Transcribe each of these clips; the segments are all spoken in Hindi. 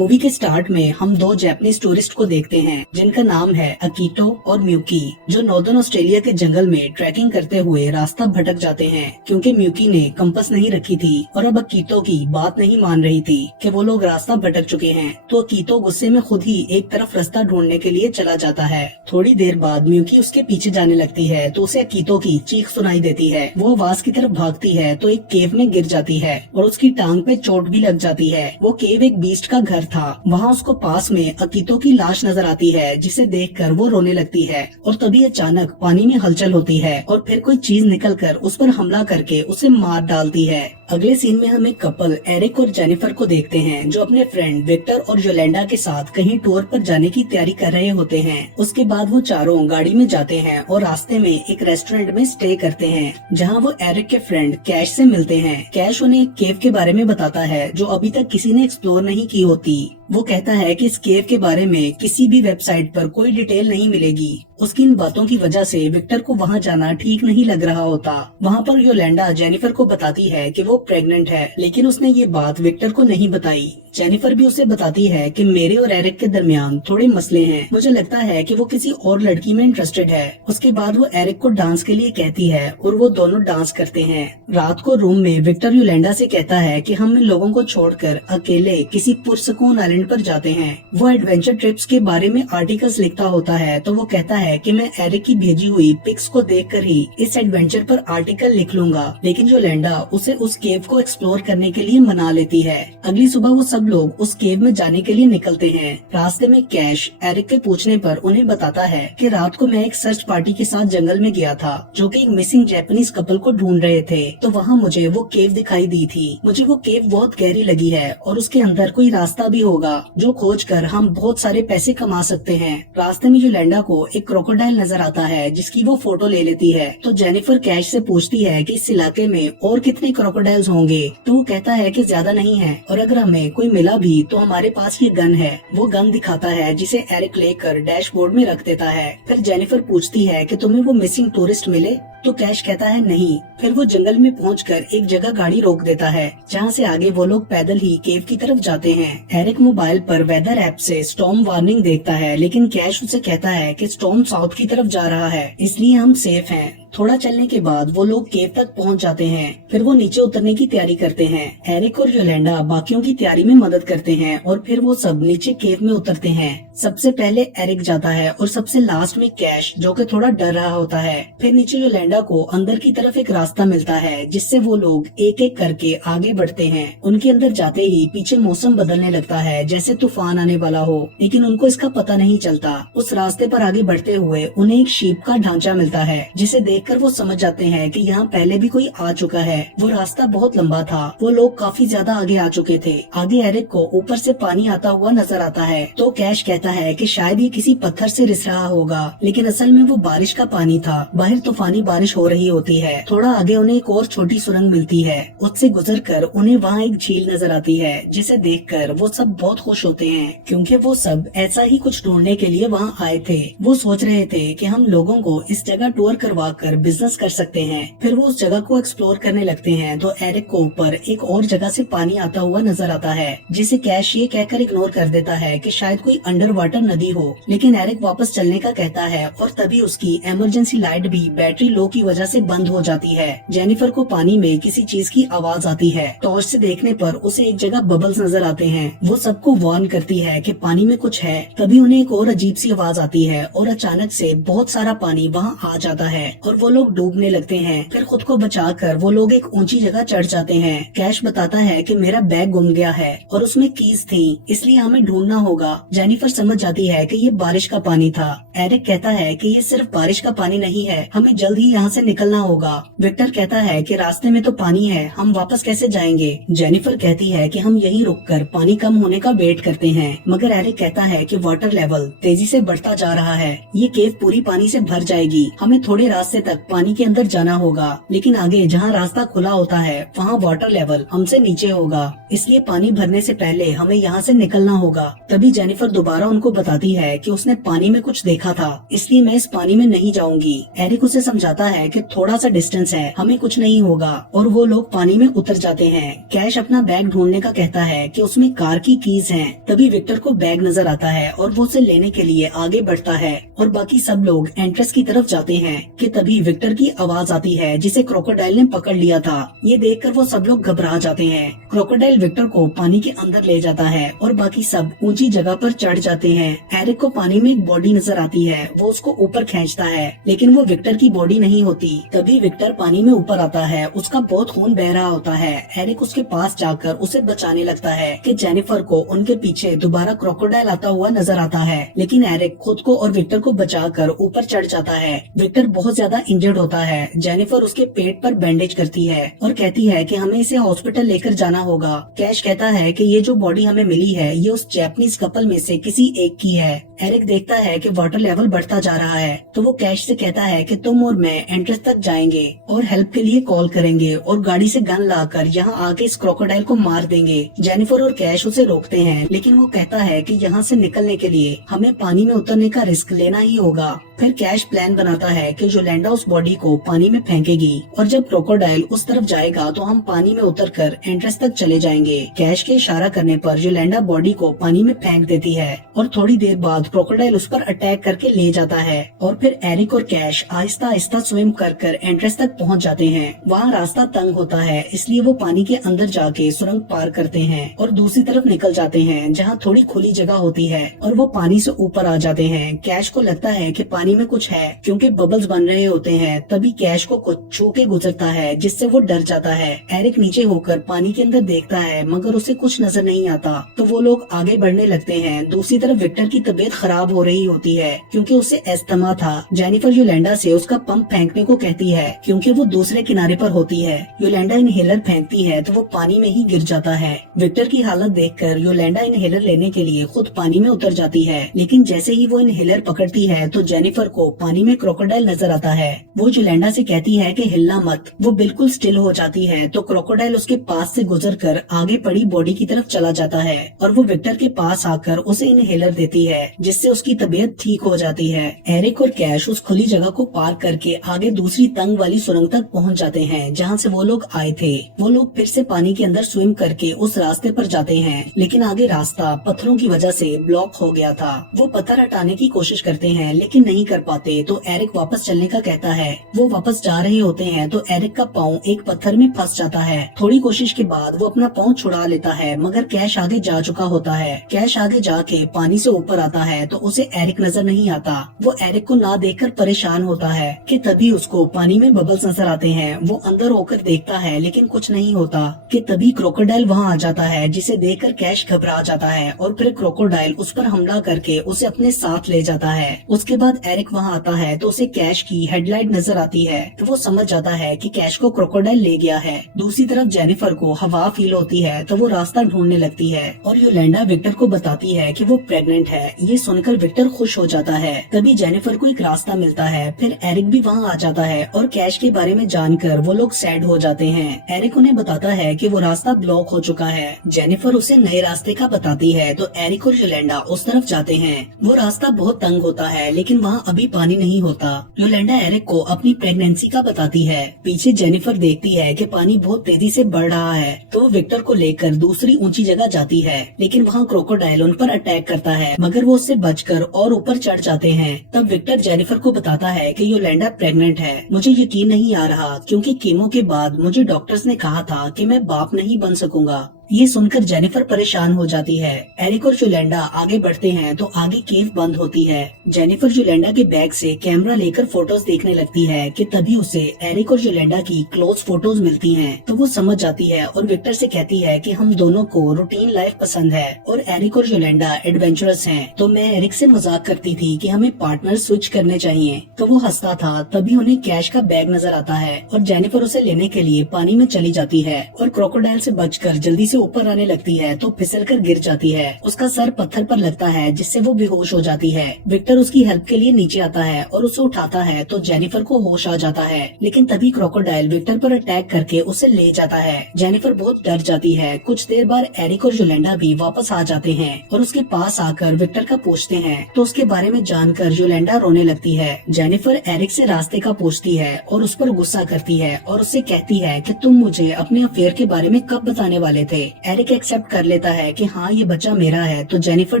मूवी के स्टार्ट में हम दो जापानीज टूरिस्ट को देखते हैं जिनका नाम है अकीतो और म्यूकी, जो नॉर्दर्न ऑस्ट्रेलिया के जंगल में ट्रैकिंग करते हुए रास्ता भटक जाते हैं क्योंकि म्यूकी ने कंपास नहीं रखी थी और अब अकीतो की बात नहीं मान रही थी कि वो लोग रास्ता भटक चुके हैं। तो अकीतो गुस्से में खुद ही एक तरफ रास्ता ढूंढने के लिए चला जाता है। थोड़ी देर बाद म्यूकी उसके पीछे जाने लगती है तो उसे अकीतो की चीख सुनाई देती है। वो आवाज की तरफ भागती है तो एक केव में गिर जाती है और उसकी टांग पे चोट भी लग जाती है। वो केव एक बीस्ट का घर था। वहाँ उसको पास में अकीतो की लाश नजर आती है जिसे देखकर वो रोने लगती है और तभी अचानक पानी में हलचल होती है और फिर कोई चीज निकलकर उस पर हमला करके उसे मार डालती है। अगले सीन में हम एक कपल एरिक और जेनिफर को देखते हैं जो अपने फ्रेंड विक्टर और योलेंडा के साथ कहीं टूर पर जाने की तैयारी कर रहे होते हैं। उसके बाद वो चारों गाड़ी में जाते हैं और रास्ते में एक रेस्टोरेंट में स्टे करते हैं जहां वो एरिक के फ्रेंड कैश से मिलते हैं। कैश उन्हें एक केव के बारे में बताता है जो अभी तक किसी ने एक्सप्लोर नहीं की होती। वो कहता है कि इस केव के बारे में किसी भी वेबसाइट पर कोई डिटेल नहीं मिलेगी। उसकी इन बातों की वजह से विक्टर को वहां जाना ठीक नहीं लग रहा होता। वहां पर योलेंडा जेनिफर को बताती है कि वो प्रेग्नेंट है, लेकिन उसने ये बात विक्टर को नहीं बताई। जेनिफर भी उसे बताती है कि मेरे और एरिक के दरमियान थोड़े मसले हैं। मुझे लगता है कि वो किसी और लड़की में इंटरेस्टेड है। उसके बाद वो एरिक को डांस के लिए कहती है और वो दोनों डांस करते हैं। रात को रूम में विक्टर योलेंडा से कहता है कि हम इन लोगों को छोड़कर अकेले किसी पुरसकून आइलैंड पर जाते हैं। वो एडवेंचर ट्रिप्स के बारे में आर्टिकल्स लिखता होता है तो वो कहता है कि मैं एरिक की भेजी हुई पिक्स को देखकर ही इस एडवेंचर पर आर्टिकल लिख लूंगा। लेकिन योलेंडा उसे उस केव को एक्सप्लोर करने के लिए मना लेती है। अगली सुबह वो सब लोग उस केव में जाने के लिए निकलते हैं। रास्ते में कैश एरिक के पूछने पर उन्हें बताता है कि रात को मैं एक सर्च पार्टी के साथ जंगल में गया था जो कि एक मिसिंग जापानीज कपल को ढूंढ रहे थे। तो वहाँ मुझे वो केव दिखाई दी थी। मुझे वो केव बहुत गहरी लगी है और उसके अंदर कोई रास्ता भी होगा जो खोज कर हम बहुत सारे पैसे कमा सकते हैं। रास्ते में योलेंडा को एक क्रोकोडाइल नजर आता है जिसकी वो फोटो ले लेती है। तो जेनिफर कैश से पूछती है कि इस इलाके में और कितने क्रोकोडाइल्स होंगे। तो वो कहता है कि ज्यादा नहीं है और अगर हमें कोई मिला भी तो हमारे पास ये गन है। वो गन दिखाता है जिसे एरिक लेकर डैशबोर्ड में रख देता है। फिर जेनिफर पूछती है कि तुम्हें वो मिसिंग टूरिस्ट मिले। तो कैश कहता है नहीं। फिर वो जंगल में पहुंचकर एक जगह गाड़ी रोक देता है जहां से आगे वो लोग पैदल ही केव की तरफ जाते हैं। एरिक मोबाइल पर वेदर ऐप से स्टॉर्म वार्निंग देखता है, लेकिन कैश उसे कहता है कि स्टॉर्म साउथ की तरफ जा रहा है, इसलिए हम सेफ हैं। थोड़ा चलने के बाद वो लोग केव तक पहुंच जाते हैं। फिर वो नीचे उतरने की तैयारी करते हैं। एरिक और योलेंडा बाकियों की तैयारी में मदद करते हैं और फिर वो सब नीचे केव में उतरते हैं। सबसे पहले एरिक जाता है और सबसे लास्ट में कैश, जो कि थोड़ा डर रहा होता है। फिर नीचे योलेंडा को अंदर की तरफ एक रास्ता मिलता है जिससे वो लोग एक एक करके आगे बढ़ते हैं। उनके अंदर जाते ही पीछे मौसम बदलने लगता है जैसे तूफान आने वाला हो, लेकिन उनको इसका पता नहीं चलता। उस रास्ते पर आगे बढ़ते हुए उन्हें एक शीप का ढांचा मिलता है जिसे देखकर वो समझ जाते हैं कि यहाँ पहले भी कोई आ चुका है। वो रास्ता बहुत लंबा था। वो लोग काफी ज्यादा आगे आ चुके थे। आगे एरिक को ऊपर से पानी आता हुआ नजर आता है तो कैश कहता है कि शायद ये किसी पत्थर से रिस रहा होगा, लेकिन असल में वो बारिश का पानी था। बाहर तूफानी बारिश हो रही होती है। थोड़ा आगे उन्हें एक और छोटी सुरंग मिलती है। उससे गुजरकर उन्हें वहाँ एक झील नजर आती है जिसे देखकर वो सब बहुत खुश होते हैं क्योंकि वो सब ऐसा ही कुछ ढूंढने के लिए वहाँ आए थे। वो सोच रहे थे कि हम लोगों को इस जगह टूर करवा कर बिजनेस कर सकते हैं। फिर वो उस जगह को एक्सप्लोर करने लगते हैं तो एरिक को ऊपर एक और जगह से पानी आता हुआ नजर आता है जिसे कैश ये कहकर इग्नोर कर देता है कि शायद कोई अंडर वाटर नदी हो, लेकिन एरिक वापस चलने का कहता है और तभी उसकी इमरजेंसी लाइट भी बैटरी लो की वजह से बंद हो जाती है। जेनिफर को पानी में किसी चीज की आवाज आती है। टॉर्च से देखने पर उसे एक जगह बबल्स नजर आते हैं। वो सबको वार्न करती है कि पानी में कुछ है। तभी उन्हें एक और अजीब सी आवाज आती है और अचानक से बहुत सारा पानी वहाँ आ जाता है और वो लोग डूबने लगते हैं। फिर खुद को बचाकर वो लोग एक ऊंची जगह चढ़ जाते हैं। कैश बताता है कि मेरा बैग गुम गया है और उसमें कीज थी, इसलिए हमें ढूंढना होगा। जेनिफर समझ जाती है कि ये बारिश का पानी था। एरिक कहता है कि ये सिर्फ बारिश का पानी नहीं है, हमें जल्द ही यहाँ से निकलना होगा। विक्टर कहता है कि रास्ते में तो पानी है, हम वापस कैसे जाएंगे। जेनिफर कहती है कि हम यहीं रुककर पानी कम होने का वेट करते हैं, मगर एरिक कहता है कि वाटर लेवल तेजी से बढ़ता जा रहा है। ये केव पूरी पानी से भर जाएगी, हमें थोड़े रास्ते तक पानी के अंदर जाना होगा, लेकिन आगे जहाँ रास्ता खुला होता है वहाँ वाटर लेवल हमसे नीचे होगा, इसलिए पानी भरने से पहले हमें यहाँ से निकलना होगा। तभी जेनिफर दोबारा उनको बताती है कि उसने पानी में कुछ देखा था, इसलिए मैं इस पानी में नहीं जाऊंगी। एरिक उसे समझाता है कि थोड़ा सा डिस्टेंस है, हमें कुछ नहीं होगा, और वो लोग पानी में उतर जाते हैं। कैश अपना बैग ढूंढने का कहता है कि उसमें कार की कीज हैं। तभी विक्टर को बैग नजर आता है और वो उसे लेने के लिए आगे बढ़ता है और बाकी सब लोग एंट्रेंस की तरफ जाते हैं कि तभी विक्टर की आवाज आती है जिसे क्रोकोडाइल ने पकड़ लिया था। ये देखकर वो सब लोग घबरा जाते हैं। क्रोकोडाइल विक्टर को पानी के अंदर ले जाता है और बाकी सब ऊंची जगह पर चढ़ जाते हैं। एरिक को पानी में एक बॉडी नजर आती है, वो उसको ऊपर खींचता है, लेकिन वो विक्टर की बॉडी नहीं होती। तभी विक्टर पानी में ऊपर आता है, उसका बहुत खून बह रहा होता है। एरिक उसके पास जाकर उसे बचाने लगता है कि जेनिफर को उनके पीछे दोबारा क्रोकोडाइल आता हुआ नजर आता है, लेकिन एरिक खुद को और विक्टर को बचाकर ऊपर चढ़ जाता है। विक्टर बहुत ज्यादा इंजर्ड होता है। जेनिफर उसके पेट पर बैंडेज करती है और कहती है कि हमें इसे हॉस्पिटल लेकर जाना होगा। कैश कहता है कि ये जो बॉडी हमें मिली है ये उस जैपनीज कपल में से किसी एक की है। एरिक देखता है कि वाटर लेवल बढ़ता जा रहा है, तो वो कैश से कहता है कि तुम और मैं एंट्रेंस तक जाएंगे और हेल्प के लिए कॉल करेंगे और गाड़ी से गन लाकर यहाँ आके इस क्रोकोडाइल को मार देंगे। जेनिफर और कैश उसे रोकते हैं, लेकिन वो कहता है कि यहाँ से निकलने के लिए हमें पानी में उतरने का रिस्क लेना ही होगा। फिर कैश प्लान बनाता है कि योलेंडा उस बॉडी को पानी में फेंकेगी और जब क्रोकोडाइल उस तरफ जाएगा तो हम पानी में उतरकर एंट्रेंस तक चले जाएंगे। कैश के इशारा करने पर योलेंडा बॉडी को पानी में फेंक देती है और थोड़ी देर बाद क्रोकोडाइल उस पर अटैक करके ले जाता है और फिर एरिक और कैश आहिस्ता आहिस्ता स्विम कर एंट्रेंस तक पहुंच जाते हैं। वहाँ रास्ता तंग होता है, इसलिए वो पानी के अंदर जाके सुरंग पार करते हैं और दूसरी तरफ निकल जाते हैं जहाँ थोड़ी खुली जगह होती है और वो पानी से ऊपर आ जाते हैं। कैश को लगता है कि पानी में कुछ है क्योंकि बबल्स बन रहे होते हैं। तभी कैश को कुछ छू के गुजरता है जिससे वो डर जाता है। एरिक नीचे होकर पानी के अंदर देखता है मगर उसे कुछ नजर नहीं आता, तो वो लोग आगे बढ़ने लगते हैं। दूसरी तरफ विक्टर की तबीयत खराब हो रही होती है क्योंकि उसे एस्थमा था। जेनिफर योलेंडा से उसका पंप फेंकने को कहती है क्योंकि वो दूसरे किनारे पर होती है। योलेंडा इनहेलर फेंकती है तो वो पानी में ही गिर जाता है। विक्टर की हालत देखकर योलेंडा इनहेलर लेने के लिए खुद पानी में उतर जाती है, लेकिन जैसे ही वो इनहेलर पकड़ती है तो जेनिफर को पानी में क्रोकोडाइल नजर आता है। वो योलेंडा से कहती है कि हिलना मत। वो बिल्कुल स्टिल हो जाती है तो क्रोकोडाइल उसके पास से गुजरकर आगे पड़ी बॉडी की तरफ चला जाता है और वो विक्टर के पास आकर उसे इनहेलर देती है जिससे उसकी तबीयत ठीक हो जाती है। एरिक और कैश उस खुली जगह को पार करके आगे दूसरी तंग वाली सुरंग तक पहुंच जाते हैं जहां से वो लोग आए थे। वो लोग फिर से पानी के अंदर स्विम करके उस रास्ते पर जाते हैं, लेकिन आगे रास्ता पत्थरों की वजह से ब्लॉक हो गया था। वो पत्थर हटाने की कोशिश करते हैं लेकिन नहीं कर पाते, तो एरिक वापस चलने का कहता है। वो वापस जा रहे होते हैं तो एरिक का पाँव एक पत्थर में फंस जाता है। थोड़ी कोशिश के बाद वो अपना पाँव छुड़ा लेता है मगर कैश आगे जा चुका होता है। कैश आगे जाके पानी से ऊपर आता है तो उसे एरिक नजर नहीं आता। वो एरिक को ना देखकर परेशान होता है कि तभी उसको पानी में बबल्स नजर आते हैं। वो अंदर होकर देखता है लेकिन कुछ नहीं होता कि तभी क्रोकोडाइल वहाँ आ जाता है, जिसे देखकर कैश घबरा जाता है और फिर क्रोकोडाइल उस पर हमला करके उसे अपने साथ ले जाता है। उसके बाद एरिक वहाँ आता है तो उसे कैश की हेडलाइट नजर आती है तो वो समझ जाता है कि कैश को क्रोकोडाइल ले गया है। दूसरी तरफ जेनिफर को हवा फील होती है तो वो रास्ता ढूंढने लगती है और योलेंडा विक्टर को बताती है कि वो प्रेग्नेंट है। ये सुनकर विक्टर खुश हो जाता है। तभी जेनिफर को एक रास्ता मिलता है। फिर एरिक भी वहाँ आ जाता है और कैश के बारे में जानकर वो लोग सैड हो जाते हैं। एरिक उन्हें बताता है कि वो रास्ता ब्लॉक हो चुका है। जेनिफर उसे नए रास्ते का बताती है तो एरिक और योलेंडा उस तरफ जाते हैं। वो रास्ता बहुत तंग होता है लेकिन वहाँ अभी पानी नहीं होता। योलेंडा एरिक को अपनी प्रेगनेंसी का बताती है। पीछे जेनिफर देखती है कि पानी बहुत तेजी से बढ़ रहा है तो वो विक्टर को लेकर दूसरी ऊंची जगह जाती है, लेकिन वहाँ क्रोकोडाइल उन पर अटैक करता है मगर वो उससे बचकर और ऊपर चढ़ जाते हैं। तब विक्टर जेनिफर को बताता है कि योलेंडा प्रेग्नेंट है। मुझे यकीन नहीं आ रहा क्योंकि कीमो के बाद मुझे डॉक्टर्स ने कहा था कि मैं बाप नहीं बन सकूंगा। ये सुनकर जेनिफर परेशान हो जाती है। एरिक और योलेंडा आगे बढ़ते हैं तो आगे केव बंद होती है। जेनिफर योलेंडा के बैग से कैमरा लेकर फोटोज देखने लगती है कि तभी उसे एरिक और योलेंडा की क्लोज फोटोज मिलती हैं। तो वो समझ जाती है और विक्टर से कहती है कि हम दोनों को रूटीन लाइफ पसंद है और एरिक और योलेंडा एडवेंचरस हैं। तो मैं एरिक से मजाक करती थी कि हमें पार्टनर स्विच करने चाहिए, तो वो हंसता था। तभी उन्हें कैश का बैग नजर आता है और जेनिफर उसे लेने के लिए पानी में चली जाती है और क्रोकोडाइल से बचकर जल्दी से ऊपर आने लगती है तो फिसल कर गिर जाती है। उसका सर पत्थर पर लगता है जिससे वो बेहोश हो जाती है। विक्टर उसकी हेल्प के लिए नीचे आता है और उसे उठाता है तो जेनिफर को होश आ जाता है, लेकिन तभी क्रोकोडाइल विक्टर पर अटैक करके उसे ले जाता है। जेनिफर बहुत डर जाती है। कुछ देर बाद एरिक और योलेंडा भी वापस आ जाते हैं और उसके पास आकर विक्टर का पूछते हैं तो उसके बारे में जानकर योलेंडा रोने लगती है। जेनिफर एरिक से रास्ते का पूछती है और उस पर गुस्सा करती है और उससे कहती है कि तुम मुझे अपने अफेयर के बारे में कब बताने वाले थे। एरिक एक्सेप्ट कर लेता है कि हाँ ये बच्चा मेरा है तो जेनिफर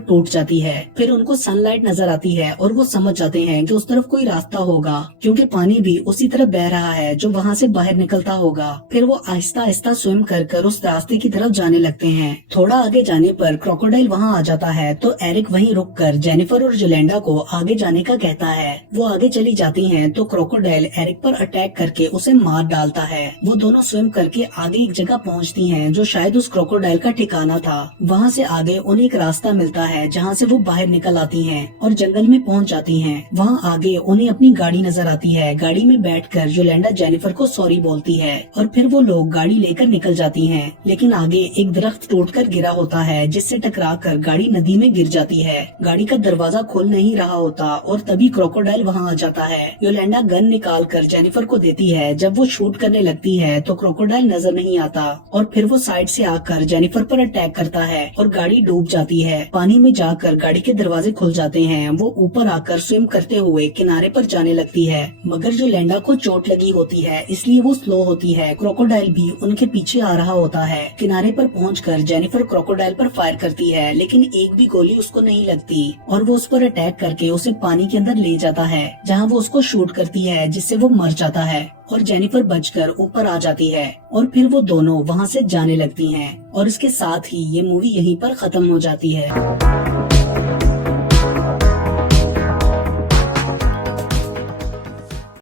टूट जाती है। फिर उनको सनलाइट नजर आती है और वो समझ जाते हैं कि उस तरफ कोई रास्ता होगा क्योंकि पानी भी उसी तरफ बह रहा है जो वहाँ से बाहर निकलता होगा। फिर वो आहिस्ता आहिस्ता स्विम कर उस रास्ते की तरफ जाने लगते हैं। थोड़ा आगे जाने पर क्रोकोडाइल वहाँ आ जाता है तो एरिक वहीं रुककर जेनिफर और योलेंडा को आगे जाने का कहता है। वो आगे चली जाती हैं तो क्रोकोडाइल एरिक पर अटैक करके उसे मार डालता है। वो दोनों स्विम करके आगे एक जगह पहुँचती हैं जो शायद उस क्रोकोडाइल का ठिकाना था। वहाँ से आगे उन्हें एक रास्ता मिलता है जहाँ से वो बाहर निकल आती हैं और जंगल में पहुँच जाती हैं। वहाँ आगे उन्हें अपनी गाड़ी नजर आती है। गाड़ी में बैठकर योलेंडा जेनिफर को सॉरी बोलती है और फिर वो लोग गाड़ी लेकर निकल जाती हैं। लेकिन आगे एक दरख्त टूटकर गिरा होता है जिससे टकराकर गाड़ी नदी में गिर जाती है। गाड़ी का दरवाजा खुल नहीं रहा होता और तभी क्रोकोडाइल वहाँ आ जाता है। योलेंडा गन निकाल कर जेनिफर को देती है। जब वो शूट करने लगती है तो क्रोकोडाइल नजर नहीं आता और फिर वो साइड से आकर जेनिफर पर अटैक करता है और गाड़ी डूब जाती है। पानी में जाकर गाड़ी के दरवाजे खुल जाते हैं। वो ऊपर आकर स्विम करते हुए किनारे पर जाने लगती है, मगर योलेंडा को चोट लगी होती है इसलिए वो स्लो होती है। क्रोकोडाइल भी उनके पीछे आ रहा होता है। किनारे पर पहुंचकर जेनिफर क्रोकोडाइल पर फायर करती है लेकिन एक भी गोली उसको नहीं लगती और वो उस पर अटैक करके उसे पानी के अंदर ले जाता है जहाँ वो उसको शूट करती है जिससे वो मर जाता है और जेनिफर बचकर ऊपर आ जाती है और फिर वो दोनों वहाँ से जाने लगती हैं और इसके साथ ही ये मूवी यहीं पर खत्म हो जाती है।